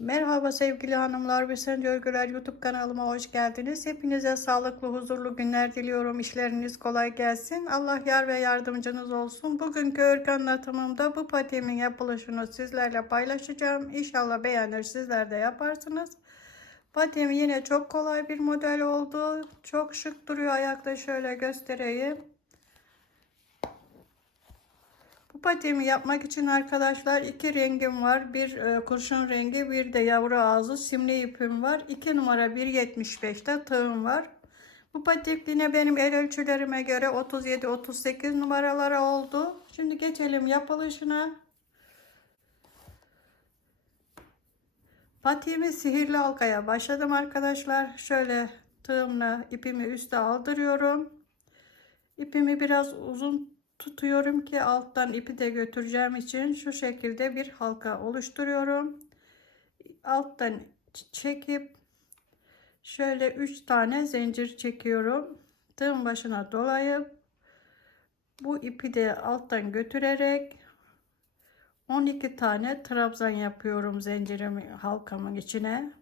Merhaba sevgili hanımlar ve Sence Örgüler YouTube kanalıma hoş geldiniz. Hepinize sağlıklı, huzurlu günler diliyorum. İşleriniz kolay gelsin. Allah yar ve yardımcınız olsun. Bugünkü örgü anlatımımda bu patiğimin yapılışını sizlerle paylaşacağım. İnşallah beğenir sizler de yaparsınız. Patiğim yine çok kolay bir model oldu. Çok şık duruyor. Ayakta şöyle göstereyim. Bu patiğimi yapmak için arkadaşlar iki rengim var. Bir e, kurşun rengi bir de yavru ağzı simli ipim var. 2 numara 1.75'te tığım var. Bu patik yine benim el ölçülerime göre 37-38 numaralara oldu. Şimdi geçelim yapılışına. Patiğimi sihirli halkaya başladım arkadaşlar. Şöyle tığımla ipimi üste aldırıyorum. İpimi biraz uzun tutuyorum ki alttan ipi de götüreceğim için şu şekilde bir halka oluşturuyorum. Alttan çekip şöyle 3 tane zincir çekiyorum. Tığın başına dolayıp bu ipi de alttan götürerek 12 tane trabzan yapıyorum zincirimin halkamın içine.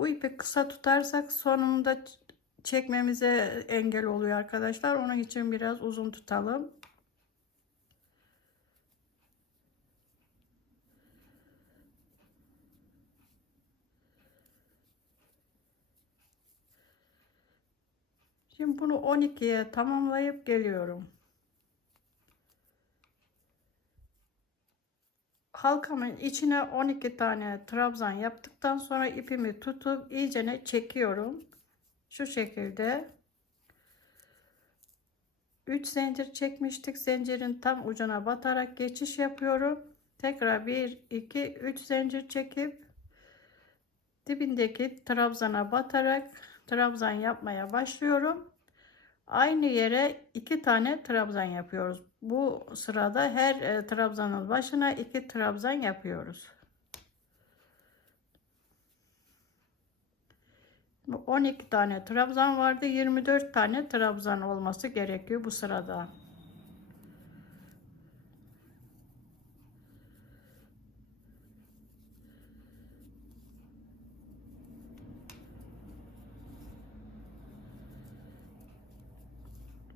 Bu ipi kısa tutarsak sonunda çekmemize engel oluyor arkadaşlar. Onun için biraz uzun tutalım. Şimdi bunu 12'ye tamamlayıp geliyorum. Halkamın içine 12 tane trabzan yaptıktan sonra ipimi tutup iyicene çekiyorum. Şu şekilde 3 zincir çekmiştik. Zincirin tam ucuna batarak geçiş yapıyorum. Tekrar 1 2 3 zincir çekip dibindeki trabzana batarak trabzan yapmaya başlıyorum. Aynı yere iki tane trabzan yapıyoruz. Bu sırada her e, trabzanın başına iki trabzan yapıyoruz. 12 tane trabzan vardı. 24 tane trabzan olması gerekiyor bu sırada.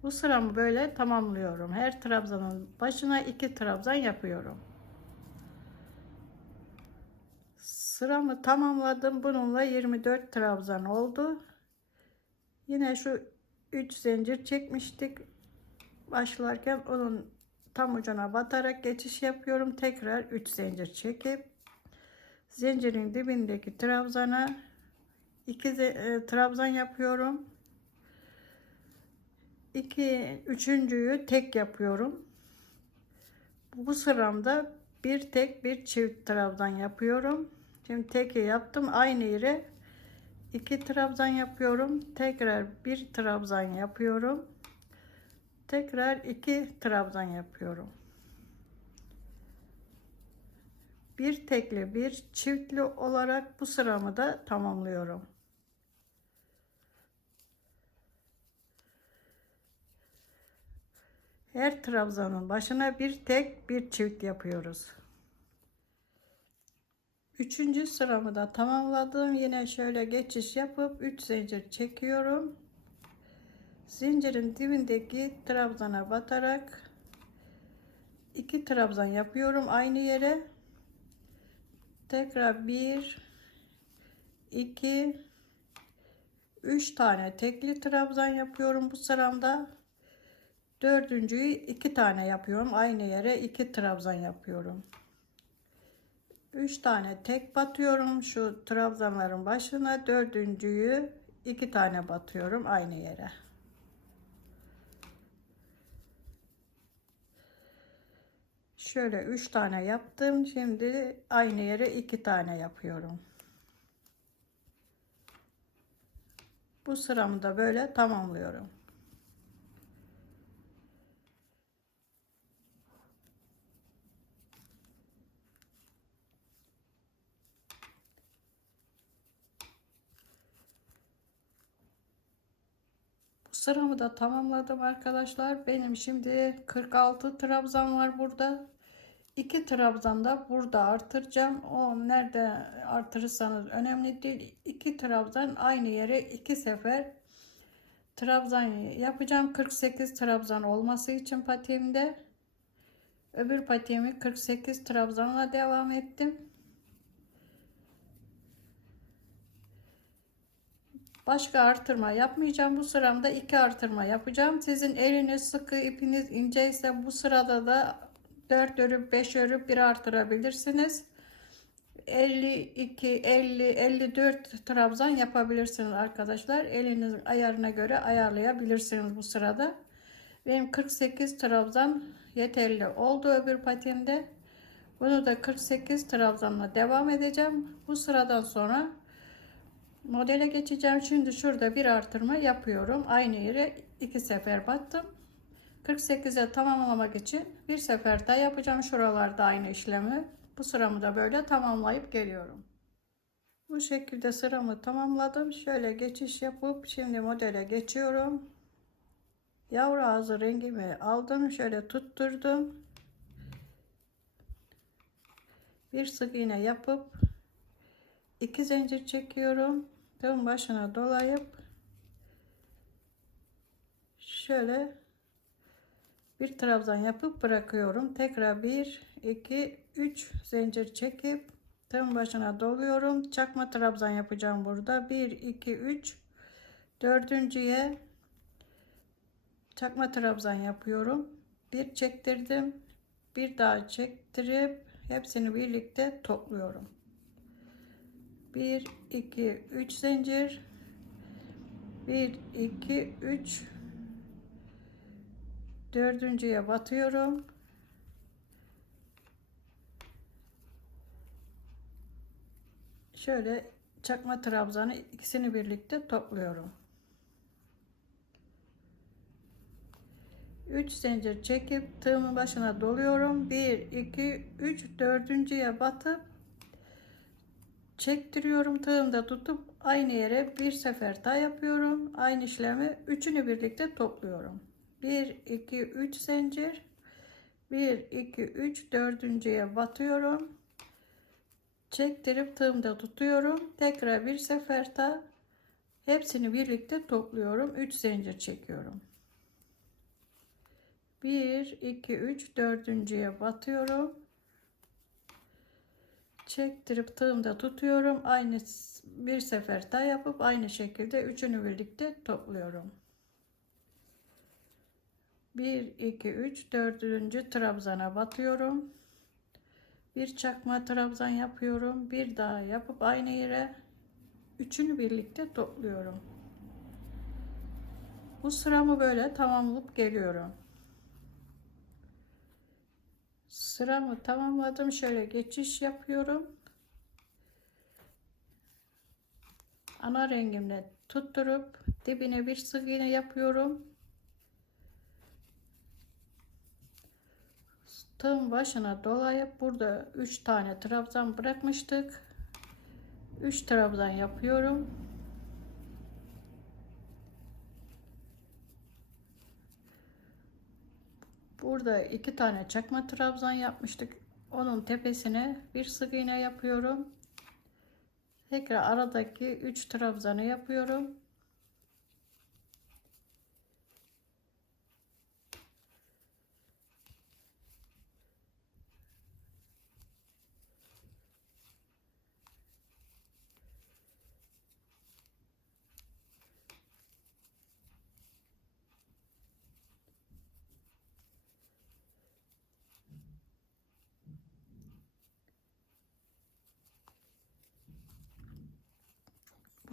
Bu sıramı böyle tamamlıyorum. Her trabzanın başına iki trabzan yapıyorum. Sıramı tamamladım. Bununla 24 trabzan oldu. Yine şu 3 zincir çekmiştik. Başlarken onun tam ucuna batarak geçiş yapıyorum. Tekrar 3 zincir çekip zincirin dibindeki trabzana 2 e, trabzan yapıyorum. 2 üçüncüyü tek yapıyorum. Bu sıramda bir tek bir çift trabzan yapıyorum. Şimdi teki yaptım aynı yere iki trabzan yapıyorum. Tekrar bir trabzan yapıyorum. Tekrar iki trabzan yapıyorum. Bir tekli bir çiftli olarak bu sıramı da tamamlıyorum. Her trabzanın başına bir tek bir çift yapıyoruz. Üçüncü sıramı da tamamladım. Yine şöyle geçiş yapıp 3 zincir çekiyorum. Zincirin dibindeki trabzana batarak iki trabzan yapıyorum aynı yere. Tekrar bir, iki, üç tane tekli trabzan yapıyorum bu sıramda. Dördüncüyü iki tane yapıyorum. Aynı yere iki trabzan yapıyorum. Üç tane tek batıyorum. Şu trabzanların başına dördüncüyü iki tane batıyorum aynı yere. Şöyle üç tane yaptım. Şimdi aynı yere iki tane yapıyorum. Bu sıramı da böyle tamamlıyorum. Sıramı da tamamladım arkadaşlar. Benim şimdi 46 trabzan var burada. 2 trabzan da burada artıracağım. O nerede artırırsanız önemli değil. 2 trabzan aynı yere 2 sefer trabzan yapacağım. 48 trabzan olması için patiğimde. Öbür patiğimi 48 trabzanla devam ettim. Başka artırma yapmayacağım. Bu sıramda iki artırma yapacağım. Sizin eliniz sıkı, ipiniz ince ise bu sırada da 4 örüp 5 örüp bir artırabilirsiniz. 52, 50, 54 trabzan yapabilirsiniz arkadaşlar. Elinizin ayarına göre ayarlayabilirsiniz bu sırada. Benim 48 trabzan yeterli oldu öbür patimde. Bunu da 48 trabzanla devam edeceğim. Bu sıradan sonra modele geçeceğim. Şimdi şurada bir artırma yapıyorum. Aynı yere iki sefer battım. 48'e tamamlamak için bir sefer daha yapacağım. Şuralarda aynı işlemi. Bu sıramı da böyle tamamlayıp geliyorum. Bu şekilde sıramı tamamladım. Şöyle geçiş yapıp şimdi modele geçiyorum. Yavru ağzı rengimi aldım. Şöyle tutturdum. Bir sık iğne yapıp iki zincir çekiyorum. Tığın başına dolayıp şöyle bir trabzan yapıp bırakıyorum. Tekrar 1 2 3 zincir çekip tığın başına doluyorum. Çakma trabzan yapacağım burada. 1 2 3 dördüncüye çakma trabzan yapıyorum. Bir çektirdim. Bir daha çektirip hepsini birlikte topluyorum. 1 2 3 zincir. 1 2 3 dördüncüye batıyorum. Şöyle çakma trabzanı ikisini birlikte topluyorum. 3 zincir çekip tığımın başına doluyorum. 1 2 3 dördüncüye batıp çektiriyorum tığımda tutup aynı yere bir sefer daha yapıyorum. Aynı işlemi üçünü birlikte topluyorum. 1 2 3 zincir. 1 2 3 dördüncüye batıyorum. Çektirip tığımda tutuyorum. Tekrar bir sefer daha. Hepsini birlikte topluyorum. 3 zincir çekiyorum. 1 2 3 dördüncüye batıyorum çektirip tığımda tutuyorum. Aynı bir sefer daha yapıp aynı şekilde üçünü birlikte topluyorum. 1 2 3 dördüncü trabzana batıyorum. Bir çakma trabzan yapıyorum. Bir daha yapıp aynı yere üçünü birlikte topluyorum. Bu sıramı böyle tamamlayıp geliyorum sıramı tamamladım şöyle. Geçiş yapıyorum. Ana rengimle tutturup dibine bir sık iğne yapıyorum. Tığın başına dolayıp burada 3 tane trabzan bırakmıştık. 3 trabzan yapıyorum burada iki tane çakma trabzan yapmıştık. Onun tepesine bir sık iğne yapıyorum. Tekrar aradaki 3 trabzanı yapıyorum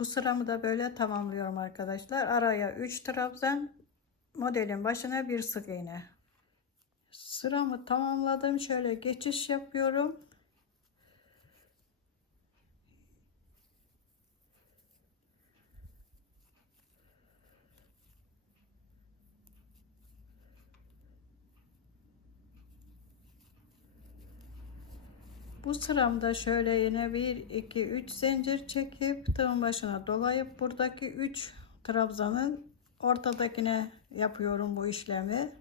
Bu sıramı da böyle tamamlıyorum arkadaşlar. Araya 3 trabzan modelin başına bir sık iğne. Sıramı tamamladım. Şöyle geçiş yapıyorum. Bu sıramda şöyle yine 1 2 3 zincir çekip tığın başına dolayıp buradaki 3 trabzanın ortadakine yapıyorum bu işlemi.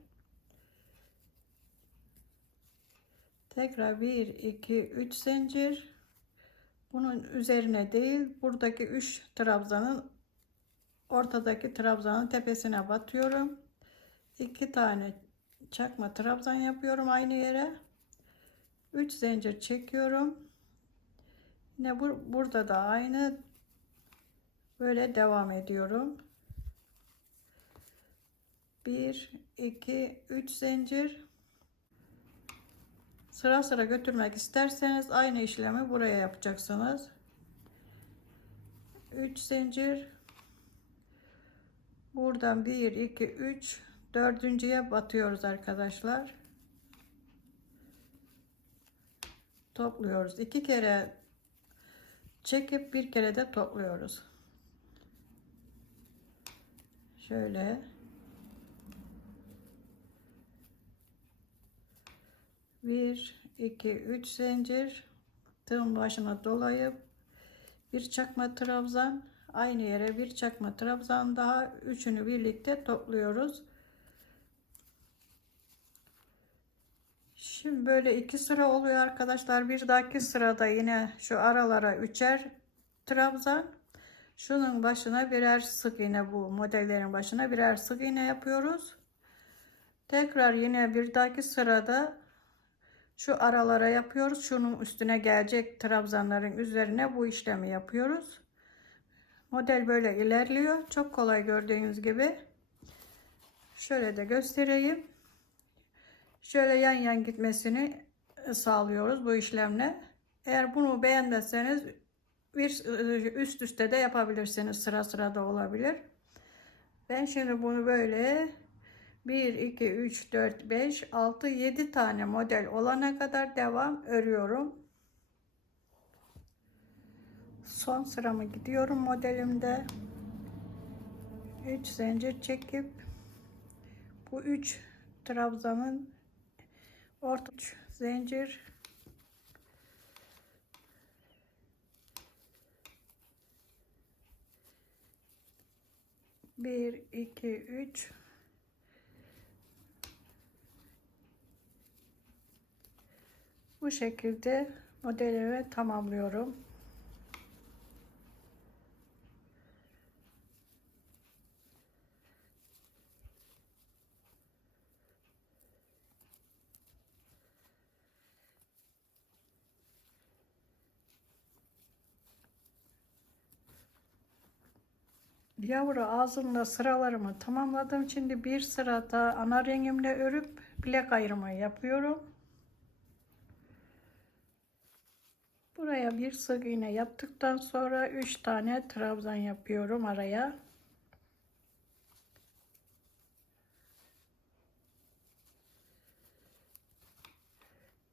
Tekrar 1 2 3 zincir. Bunun üzerine değil, buradaki 3 trabzanın ortadaki trabzanın tepesine batıyorum. 2 tane çakma trabzan yapıyorum aynı yere. 3 zincir çekiyorum. Yine bur burada da aynı. Böyle devam ediyorum. 1 2 3 zincir. Sıra sıra götürmek isterseniz aynı işlemi buraya yapacaksınız. 3 zincir. Buradan 1 2 3 dördüncüye batıyoruz arkadaşlar topluyoruz. İki kere çekip bir kere de topluyoruz. Şöyle. 1 2 3 zincir. Tığın başına dolayıp bir çakma trabzan. Aynı yere bir çakma trabzan daha. Üçünü birlikte topluyoruz şimdi böyle iki sıra oluyor arkadaşlar bir dahaki sırada yine şu aralara üçer trabzan şunun başına birer sık iğne bu modellerin başına birer sık iğne yapıyoruz tekrar yine bir dahaki sırada şu aralara yapıyoruz. Şunun üstüne gelecek trabzanların üzerine bu işlemi yapıyoruz. Model böyle ilerliyor. Çok kolay gördüğünüz gibi. Şöyle de göstereyim. Şöyle yan yan gitmesini sağlıyoruz bu işlemle. Eğer bunu beğenmezseniz bir üst üste de yapabilirsiniz. Sıra sıra da olabilir. Ben şimdi bunu böyle 1 2 3 4 5 6 7 tane model olana kadar devam örüyorum son sıramı gidiyorum modelimde 3 zincir çekip bu 3 trabzanın orta üç zincir bir iki üç Bu şekilde modelimi tamamlıyorum. Yavru ağzımda sıralarımı tamamladım. Şimdi bir sırada ana rengimle örüp bilek ayrımı yapıyorum. Buraya bir sık iğne yaptıktan sonra 3 tane trabzan yapıyorum araya.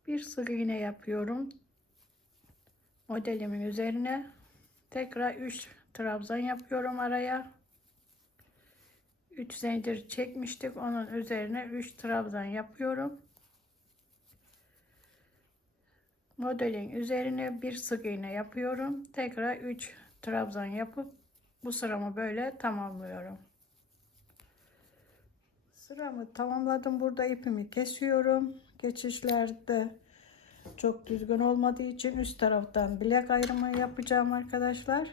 Bir sık iğne yapıyorum. Modelimin üzerine tekrar 3 trabzan yapıyorum araya. 3 zincir çekmiştik. Onun üzerine 3 trabzan yapıyorum. modelin üzerine bir sık iğne yapıyorum. Tekrar 3 trabzan yapıp bu sıramı böyle tamamlıyorum. Sıramı tamamladım. Burada ipimi kesiyorum. Geçişlerde çok düzgün olmadığı için üst taraftan bilek ayrımı yapacağım arkadaşlar.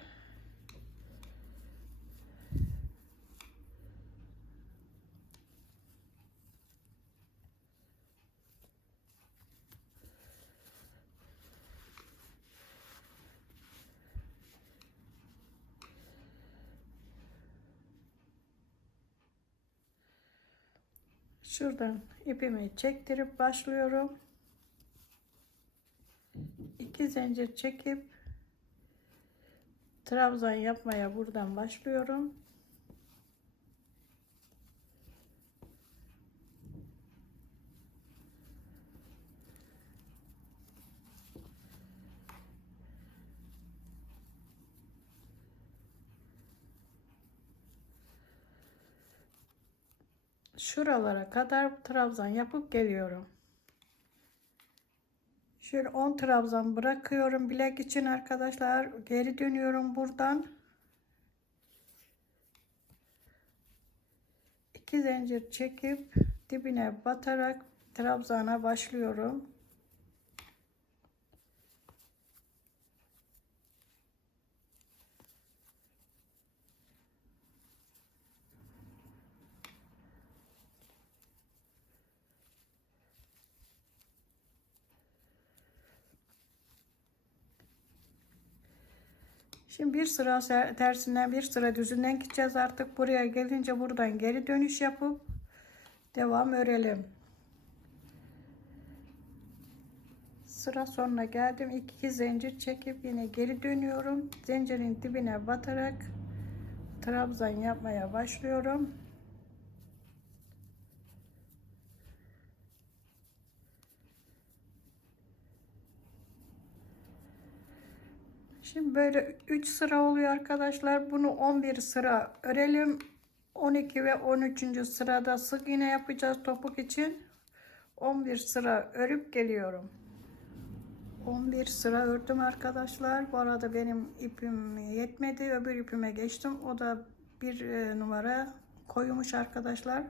Şuradan ipimi çektirip başlıyorum. İki zincir çekip trabzan yapmaya buradan başlıyorum. Şuralara kadar trabzan yapıp geliyorum. Şöyle 10 trabzan bırakıyorum bilek için arkadaşlar. Geri dönüyorum buradan. iki zincir çekip dibine batarak trabzana başlıyorum. Şimdi bir sıra tersinden bir sıra düzünden gideceğiz artık buraya gelince buradan geri dönüş yapıp devam örelim. Sıra sonuna geldim. İki zincir çekip yine geri dönüyorum. Zincirin dibine batarak trabzan yapmaya başlıyorum. Şimdi böyle 3 sıra oluyor arkadaşlar. Bunu 11 sıra örelim. 12 ve 13. sırada sık iğne yapacağız topuk için. 11 sıra örüp geliyorum. 11 sıra ördüm arkadaşlar. Bu arada benim ipim yetmedi. Öbür ipime geçtim. O da bir e, numara koymuş arkadaşlar.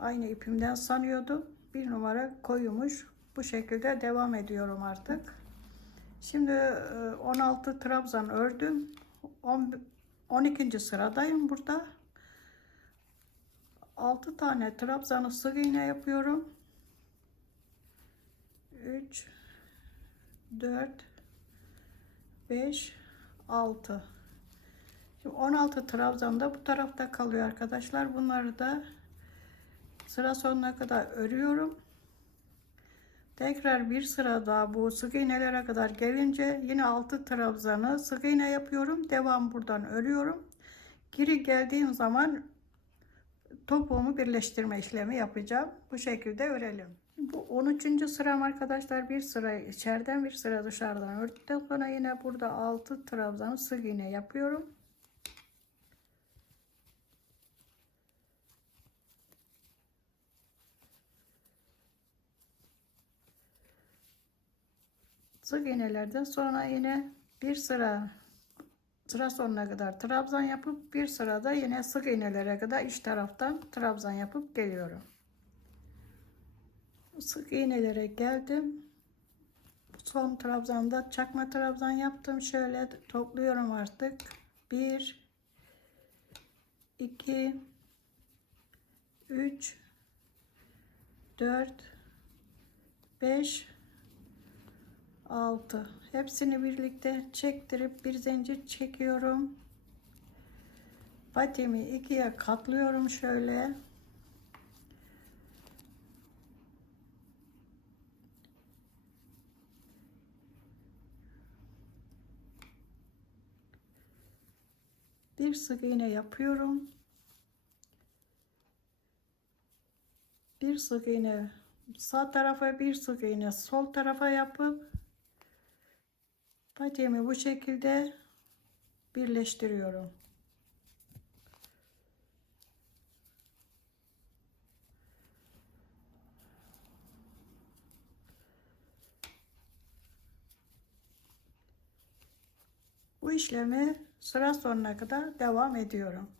Aynı ipimden sanıyordum. Bir numara koymuş. Bu şekilde devam ediyorum artık. Şimdi e, 16 trabzan ördüm. 10 12. sıradayım burada. 6 tane trabzanı sık iğne yapıyorum. 3 4 5 6 Şimdi 16 trabzan da bu tarafta kalıyor arkadaşlar. Bunları da sıra sonuna kadar örüyorum. Tekrar bir sıra daha bu sık iğnelere kadar gelince yine 6 trabzanı sık iğne yapıyorum. Devam buradan örüyorum. Geri geldiğim zaman topuğumu birleştirme işlemi yapacağım. Bu şekilde örelim. Bu 13. sıram arkadaşlar bir sıra içeriden bir sıra dışarıdan ördükten sonra yine burada 6 trabzanı sık iğne yapıyorum. Sık iğnelerden sonra yine bir sıra sıra sonuna kadar trabzan yapıp bir sırada yine sık iğnelere kadar iç taraftan trabzan yapıp geliyorum. Sık iğnelere geldim. Son trabzanda çakma trabzan yaptım. Şöyle topluyorum artık. 1 2 3 4 5 6 hepsini birlikte çektirip bir zincir çekiyorum. Patimi ikiye katlıyorum şöyle. Bir sık iğne yapıyorum. Bir sık iğne sağ tarafa bir sık iğne sol tarafa yapıp patiğimi bu şekilde birleştiriyorum. Bu işlemi sıra sonuna kadar devam ediyorum.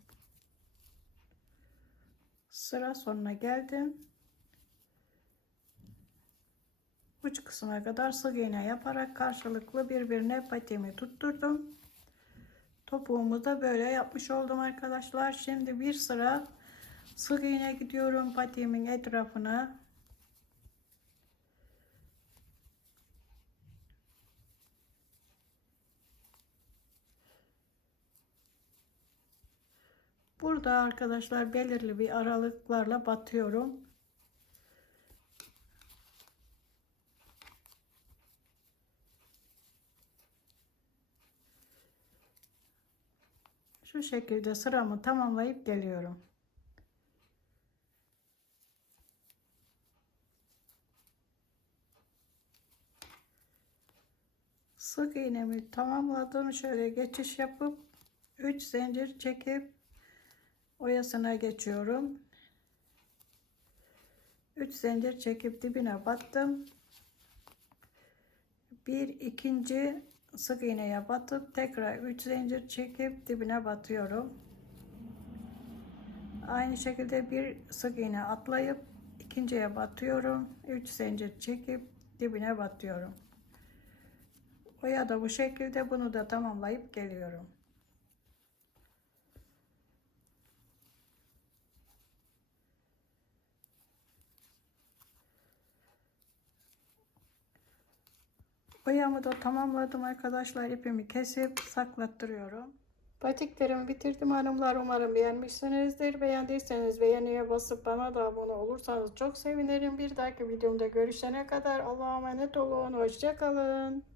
Sıra sonuna geldim. Uç kısmına kadar sık iğne yaparak karşılıklı birbirine patiğimi tutturdum. Topuğumu da böyle yapmış oldum arkadaşlar. Şimdi bir sıra sık iğne gidiyorum patiğimin etrafına. Burada arkadaşlar belirli bir aralıklarla batıyorum. Şu şekilde sıramı tamamlayıp geliyorum. Sık iğnemi tamamladım. Şöyle geçiş yapıp 3 zincir çekip oyasına geçiyorum. 3 zincir çekip dibine battım. Bir ikinci sık iğneye batıp tekrar 3 zincir çekip dibine batıyorum. Aynı şekilde bir sık iğne atlayıp ikinciye batıyorum. 3 zincir çekip dibine batıyorum. Oya da bu şekilde bunu da tamamlayıp geliyorum. Boyamı da tamamladım arkadaşlar. İpimi kesip saklattırıyorum. Patiklerimi bitirdim hanımlar. Umarım beğenmişsinizdir. Beğendiyseniz beğeniye basıp bana da abone olursanız çok sevinirim. Bir dahaki videomda görüşene kadar Allah'a emanet olun. Hoşçakalın.